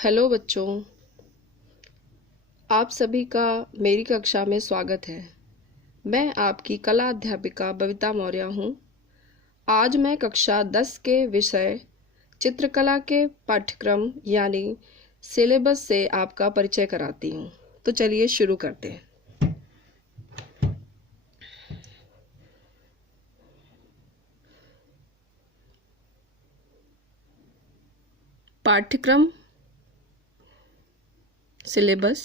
Hello बच्चों, आप सभी का मेरी कक्षा में स्वागत है। मैं आपकी कला अध्यापिका बबीता मौर्य हूँ। आज मैं कक्षा 10 के विषय चित्रकला के पाठ्यक्रम यानी सिलेबस से आपका परिचय कराती हूँ। तो चलिए शुरू करते हैं। पाठ्यक्रम सिलेबस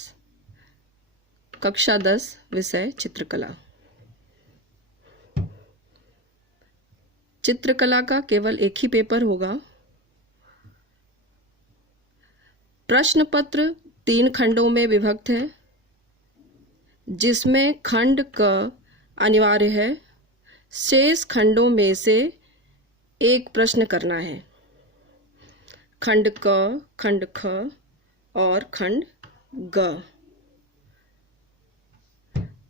कक्षा 10 विषय चित्रकला। चित्रकला का केवल एक ही पेपर होगा। प्रश्न पत्र 3 खंडों में विभक्त है, जिसमें खंड क अनिवार्य है। शेष खंडों में से एक प्रश्न करना है। खंड क, खंड ख और खंड ग।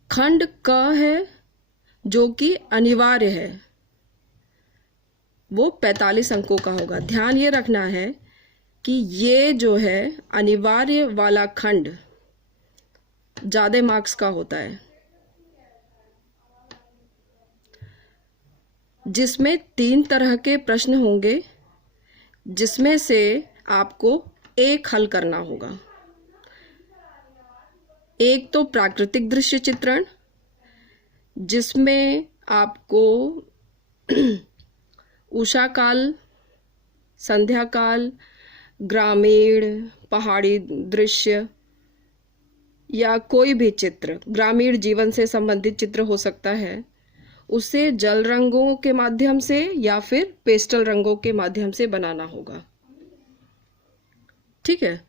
खंड क है जो कि अनिवार्य है, वो 45 अंकों का होगा। ध्यान ये रखना है कि ये जो है अनिवार्य वाला खंड ज़्यादा मार्क्स का होता है, जिसमें 3 तरह के प्रश्न होंगे, जिसमें से आपको एक हल करना होगा। एक तो प्राकृतिक दृश्य चित्रण, जिसमें आपको उषा काल, संध्या काल, ग्रामीण, पहाड़ी दृश्य या कोई भी चित्र, ग्रामीण जीवन से संबंधित चित्र हो सकता है, उसे जल रंगों के माध्यम से या फिर पेस्टल रंगों के माध्यम से बनाना होगा। ठीक है।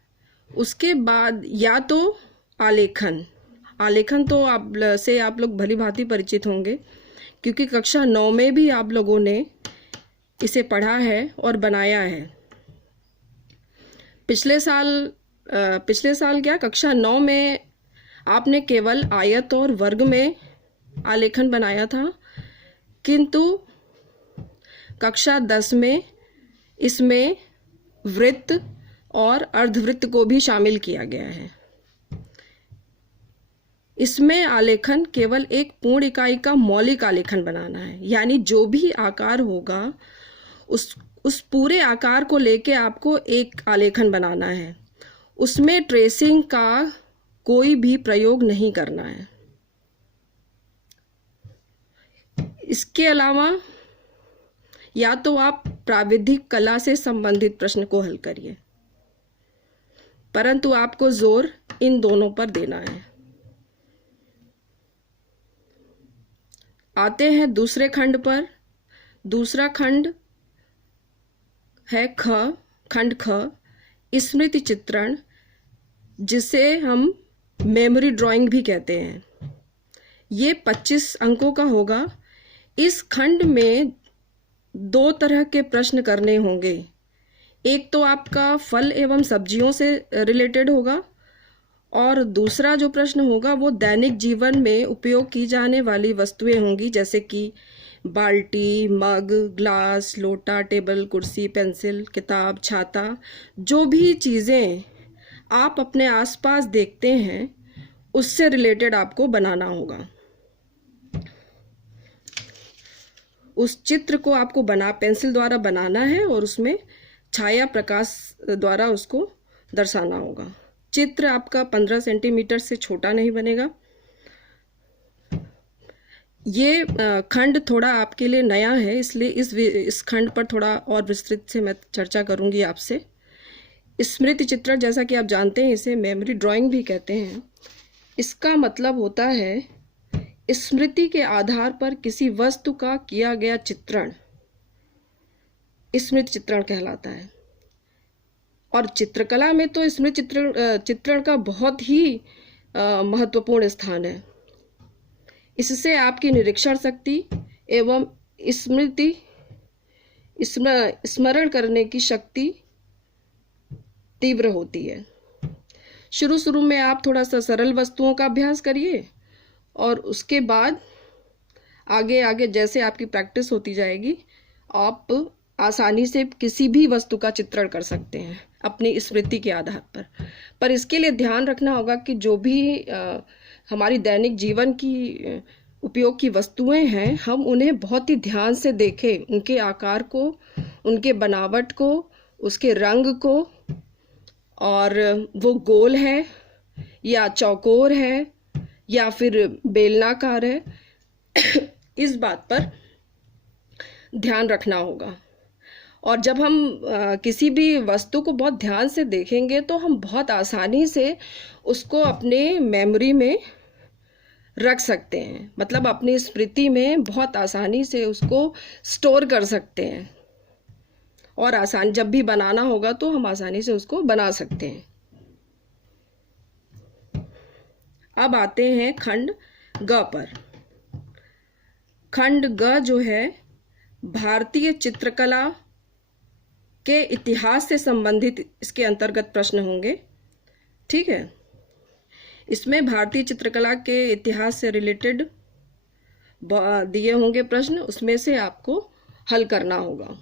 उसके बाद या तो आलेखन तो आप लोग भली भांति परिचित होंगे, क्योंकि कक्षा 9 में भी आप लोगों ने इसे पढ़ा है और बनाया है। पिछले साल क्या कक्षा 9 में आपने केवल आयत और वर्ग में आलेखन बनाया था, किंतु कक्षा 10 में इसमें वृत्त और अर्धवृत्त को भी शामिल किया गया है। इसमें आलेखन केवल एक पूर्ण इकाई का मौलिक आलेखन बनाना है, यानी जो भी आकार होगा उस पूरे आकार को लेके आपको एक आलेखन बनाना है। उसमें ट्रेसिंग का कोई भी प्रयोग नहीं करना है। इसके अलावा या तो आप प्राविधिक कला से संबंधित प्रश्न को हल करिए, परंतु आपको जोर इन दोनों पर देना है। आते हैं दूसरे खंड पर। दूसरा खंड है खंड ख, स्मृति चित्रण, जिसे हम मेमोरी ड्राइंग भी कहते हैं। ये 25 अंकों का होगा। इस खंड में 2 तरह के प्रश्न करने होंगे। एक तो आपका फल एवं सब्जियों से रिलेटेड होगा, और दूसरा जो प्रश्न होगा वो दैनिक जीवन में उपयोग की जाने वाली वस्तुएं होंगी, जैसे कि बाल्टी, मग, ग्लास, लोटा, टेबल, कुर्सी, पेंसिल, किताब, छाता। जो भी चीज़ें आप अपने आसपास देखते हैं उससे रिलेटेड आपको बनाना होगा। उस चित्र को आपको पेंसिल द्वारा बनाना है और उसमें छाया प्रकाश द्वारा उसको दर्शाना होगा। चित्र आपका 15 सेंटीमीटर से छोटा नहीं बनेगा। ये खंड थोड़ा आपके लिए नया है, इसलिए इस खंड पर थोड़ा और विस्तृत से मैं चर्चा करूंगी आपसे। स्मृति चित्रण, जैसा कि आप जानते हैं, इसे मेमोरी ड्राइंग भी कहते हैं। इसका मतलब होता है स्मृति के आधार पर किसी वस्तु का किया गया चित्रण स्मृति चित्रण कहलाता है। और चित्रकला में तो स्मृति चित्रण का बहुत ही महत्वपूर्ण स्थान है। इससे आपकी निरीक्षण शक्ति एवं स्मरण करने की शक्ति तीव्र होती है। शुरू में आप थोड़ा सा सरल वस्तुओं का अभ्यास करिए, और उसके बाद आगे जैसे आपकी प्रैक्टिस होती जाएगी, आप आसानी से किसी भी वस्तु का चित्रण कर सकते हैं। अपनी स्मृति के आधार पर इसके लिए ध्यान रखना होगा कि जो भी हमारी दैनिक जीवन की उपयोग की वस्तुएं हैं, हम उन्हें बहुत ही ध्यान से देखें, उनके आकार को, उनके बनावट को, उसके रंग को, और वो गोल है या चौकोर है या फिर बेलनाकार है, इस बात पर ध्यान रखना होगा। और जब हम किसी भी वस्तु को बहुत ध्यान से देखेंगे तो हम बहुत आसानी से उसको अपने मेमोरी में रख सकते हैं, मतलब अपनी स्मृति में बहुत आसानी से उसको स्टोर कर सकते हैं, और आसान जब भी बनाना होगा तो हम आसानी से उसको बना सकते हैं। अब आते हैं खंड ग पर। खंड ग जो है भारतीय चित्रकला के इतिहास से संबंधित इसके अंतर्गत प्रश्न होंगे। ठीक है, इसमें भारतीय चित्रकला के इतिहास से रिलेटेड दिए होंगे प्रश्न, उसमें से आपको हल करना होगा।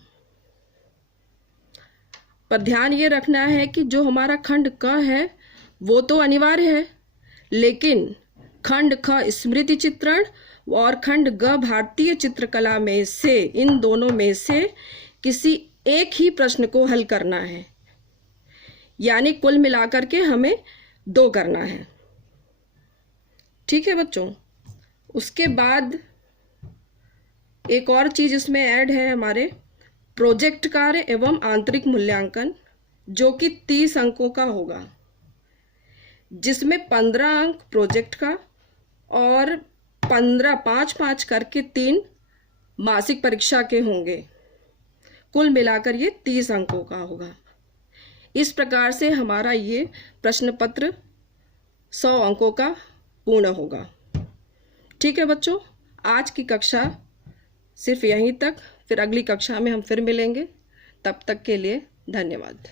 पर ध्यान ये रखना है कि जो हमारा खंड क है वो तो अनिवार्य है, लेकिन खंड ख स्मृति चित्रण और खंड ग भारतीय चित्रकला में से, इन दोनों में से किसी एक ही प्रश्न को हल करना है, यानी कुल मिलाकर के हमें 2 करना है। ठीक है बच्चों, उसके बाद एक और चीज इसमें ऐड है हमारे, प्रोजेक्ट कार्य एवं आंतरिक मूल्यांकन, जो कि 30 अंकों का होगा, जिसमें 15 अंक प्रोजेक्ट का और 5 करके 3 मासिक परीक्षा के होंगे। कुल मिलाकर ये 30 अंकों का होगा। इस प्रकार से हमारा ये प्रश्न पत्र 100 अंकों का पूर्ण होगा। ठीक है बच्चों, आज की कक्षा सिर्फ यहीं तक, फिर अगली कक्षा में हम फिर मिलेंगे। तब तक के लिए धन्यवाद।